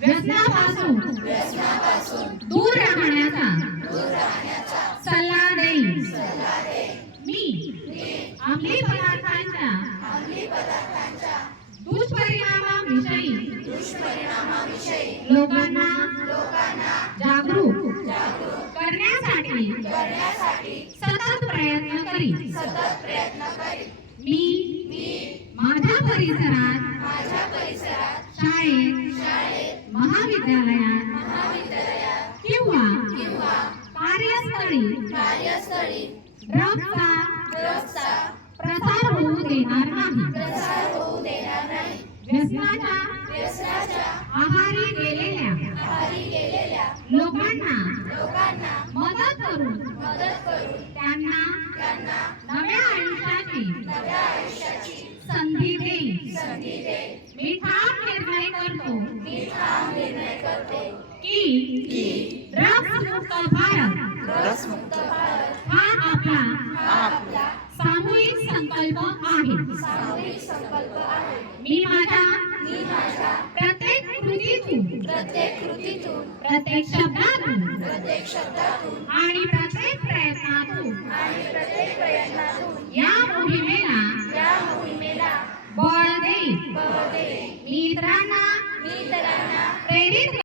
व्यसनापासून दूर राहण्याचा सल्ला देईन। मी अंमली पदार्थांच्या दुष्परिणामाविषयी लोकांना जागरूक करण्यासाठी सतत प्रयत्न करीन। मी माझ्या परिसरात शाळेत महाविद्यालयात किंवा कार्यस्थळी ड्रग्सचा प्रसार होऊ देणार नाही। व्यसनाच्या आहारी गेलेल्या लोकांना मदत करून त्यांना नव्या आयुष्याची संधी देईन। मी ठाम निर्णय करतो की ड्रग्स मुक्त भारत हा आपला सामूहिक संकल्प आहे। मी माझ्या प्रत्येक कृतीतून प्रत्येक शब्दातून आणि